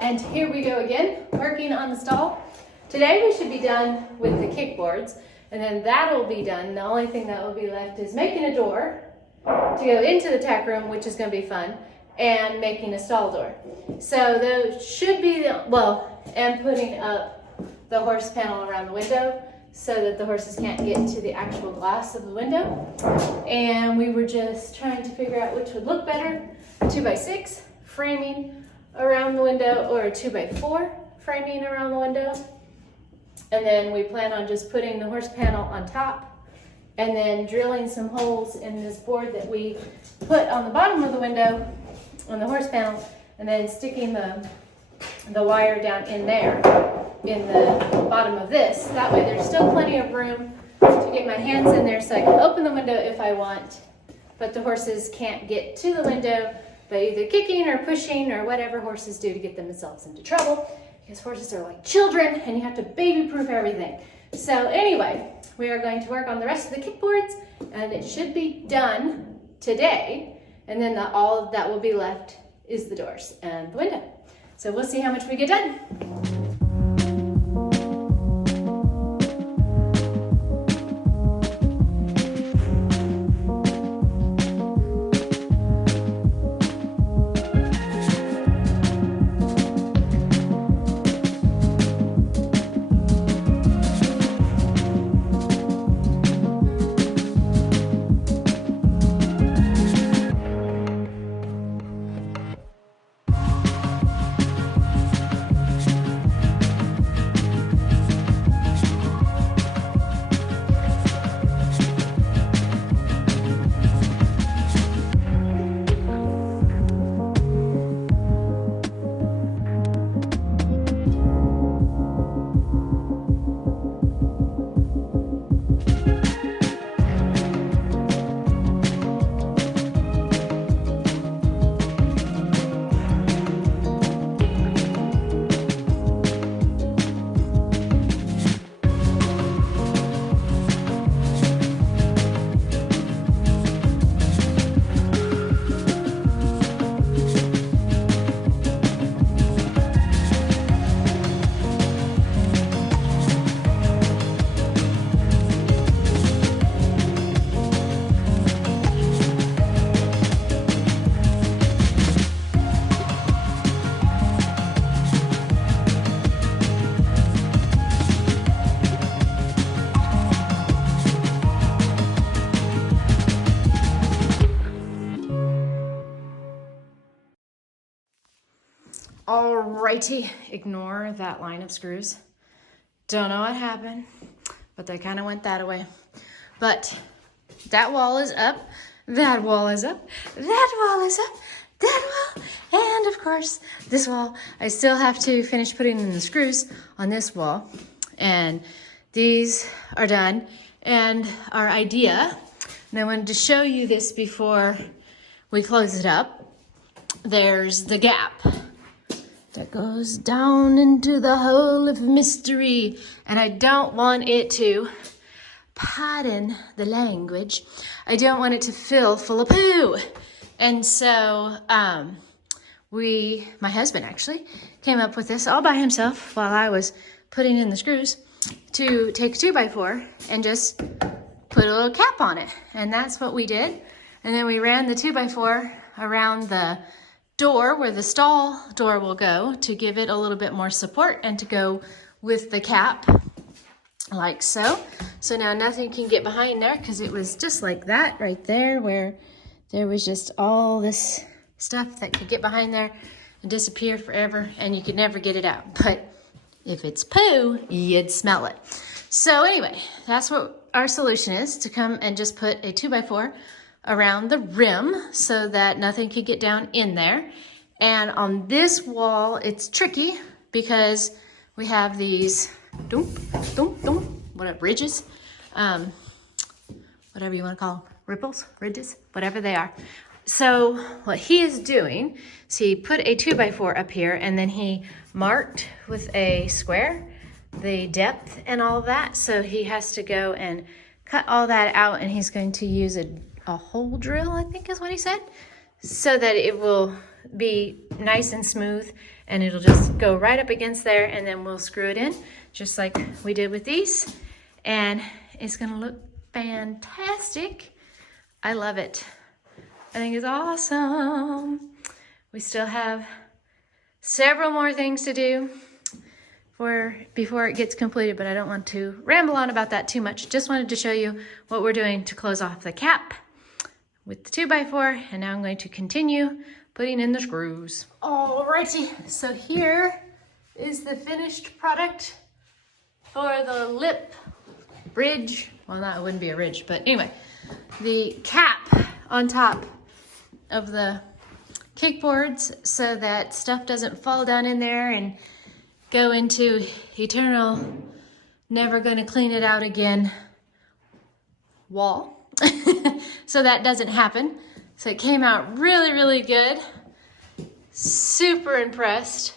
And here we go again, working on the stall. Today we should be done with the kickboards, and then that'll be done. The only thing that will be left is making a door to go into the tack room, which is going to be fun, and making a stall door. So those should be, and putting up the horse panel around the window so that the horses can't get to the actual glass of the window. And we were just trying to figure out which would look better, a 2x6 framing around the window or a 2x4 framing around the window. And then we plan on just putting the horse panel on top and then drilling some holes in this board that we put on the bottom of the window on the horse panel, and then sticking the wire down in there in the bottom of this. That way there's still plenty of room to get my hands in there so I can open the window if I want, but the horses can't get to the window by either kicking or pushing or whatever horses do to get themselves into trouble, because horses are like children and you have to baby-proof everything. So anyway, we are going to work on the rest of the kickboards, and it should be done today, and then all that will be left is the doors and the window. So we'll see how much we get done. Alrighty, ignore that line of screws. Don't know what happened, but they kind of went that way. But that wall is up, that wall is up, that wall is up, that wall, and of course, this wall. I still have to finish putting in the screws on this wall, and these are done. And our idea, and I wanted to show you this before we close it up, there's the gap that goes down into the hole of mystery, and I don't want it to, pardon the language, I don't want it to fill full of poo. And so my husband actually came up with this all by himself while I was putting in the screws, to take a 2x4 and just put a little cap on it. And that's what we did. And then we ran the 2x4 around the door where the stall door will go to give it a little bit more support and to go with the cap like so. So now nothing can get behind there, because it was just like that right there, where there was just all this stuff that could get behind there and disappear forever, and you could never get it out. But if it's poo, you'd smell it. So anyway, that's what our solution is, to come and just put a 2x4 around the rim so that nothing could get down in there. And on this wall, it's tricky because we have these ridges, whatever you want to call them, ripples, ridges, whatever they are. So what he is doing is he put a 2x4 up here, and then he marked with a square the depth and all of that. So he has to go and cut all that out, and he's going to use a hole drill, I think is what he said, so that it will be nice and smooth and it'll just go right up against there, and then we'll screw it in just like we did with these, and it's gonna look fantastic. I love it. I think it's awesome. We still have several more things to do before it gets completed, but I don't want to ramble on about that too much. Just wanted to show you what we're doing to close off the cap with the 2x4, and now I'm going to continue putting in the screws. Alrighty, so here is the finished product for the lip ridge. Well, no, it wouldn't be a ridge, but anyway, the cap on top of the kickboards so that stuff doesn't fall down in there and go into eternal, never gonna clean it out again wall. So that doesn't happen. So it came out really, really good. Super impressed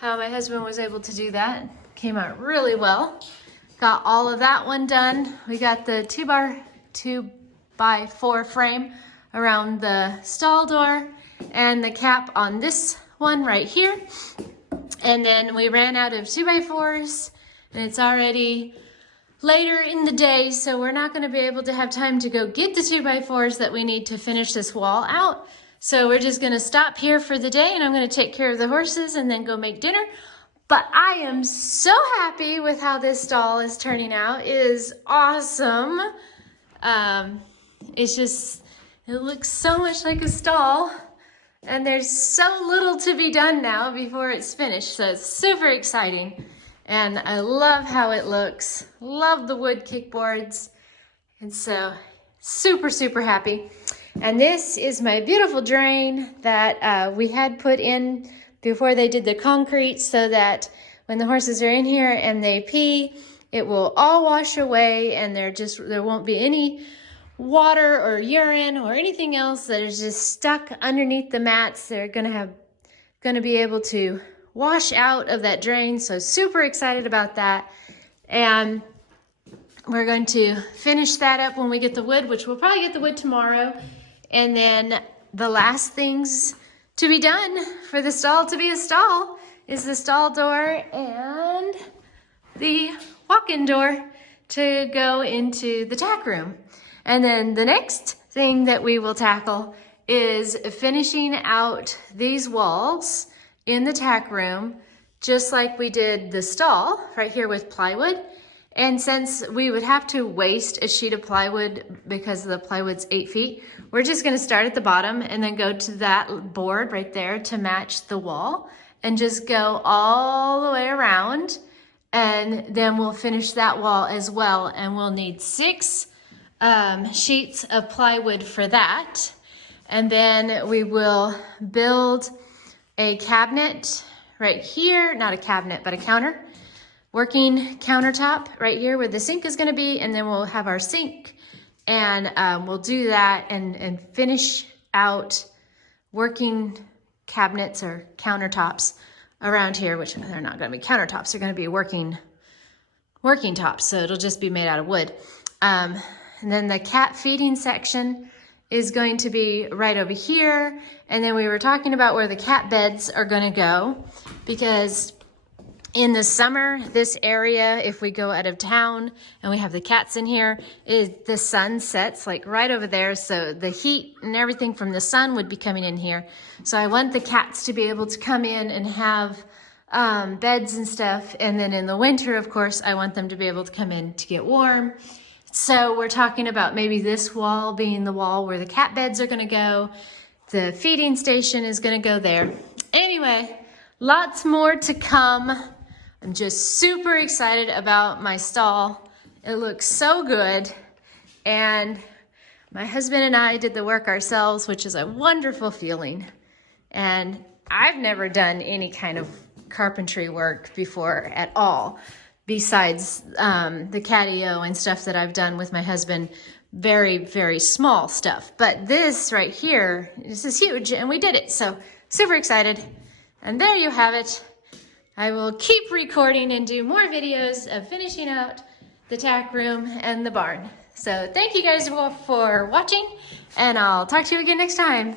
how my husband was able to do that. Came out really well. Got all of that one done. We got the 2x4 frame around the stall door and the cap on this one right here. And then we ran out of 2x4s, and it's already later in the day, so we're not gonna be able to have time to go get the 2x4s that we need to finish this wall out. So we're just gonna stop here for the day, and I'm gonna take care of the horses and then go make dinner. But I am so happy with how this stall is turning out. It is awesome. It looks so much like a stall. And there's so little to be done now before it's finished, so it's super exciting. And I love how it looks. Love the wood kickboards. And so super, super happy. And this is my beautiful drain that we had put in before they did the concrete, so that when the horses are in here and they pee, it will all wash away, and there won't be any water or urine or anything else that is just stuck underneath the mats. They're gonna be able to wash out of that drain. So super excited about that. And we're going to finish that up when we get the wood, which we'll probably get the wood tomorrow. And then the last things to be done for the stall to be a stall is the stall door and the walk-in door to go into the tack room. And then the next thing that we will tackle is finishing out these walls in the tack room, just like we did the stall right here with plywood. And since we would have to waste a sheet of plywood because the plywood's 8 feet, we're just gonna start at the bottom and then go to that board right there to match the wall and just go all the way around. And then we'll finish that wall as well. And we'll need 6 sheets of plywood for that. And then we will build a cabinet right here, not a cabinet, but a counter, working countertop right here where the sink is gonna be. And then we'll have our sink, and we'll do that and finish out working cabinets or countertops around here, which they're not gonna be countertops, they're gonna be working tops. So it'll just be made out of wood. And then the cat feeding section is going to be right over here. And then we were talking about where the cat beds are gonna go, because in the summer, this area, if we go out of town and we have the cats in here, the sun sets like right over there. So the heat and everything from the sun would be coming in here. So I want the cats to be able to come in and have beds and stuff. And then in the winter, of course, I want them to be able to come in to get warm. So we're talking about maybe this wall being the wall where the cat beds are gonna go. The feeding station is gonna go there. Anyway, lots more to come. I'm just super excited about my stall. It looks so good. And my husband and I did the work ourselves, which is a wonderful feeling. And I've never done any kind of carpentry work before at all, besides the catio and stuff that I've done with my husband. Very, very small stuff. But this right here, this is huge, and we did it. So super excited. And there you have it. I will keep recording and do more videos of finishing out the tack room and the barn. So thank you guys for watching, and I'll talk to you again next time.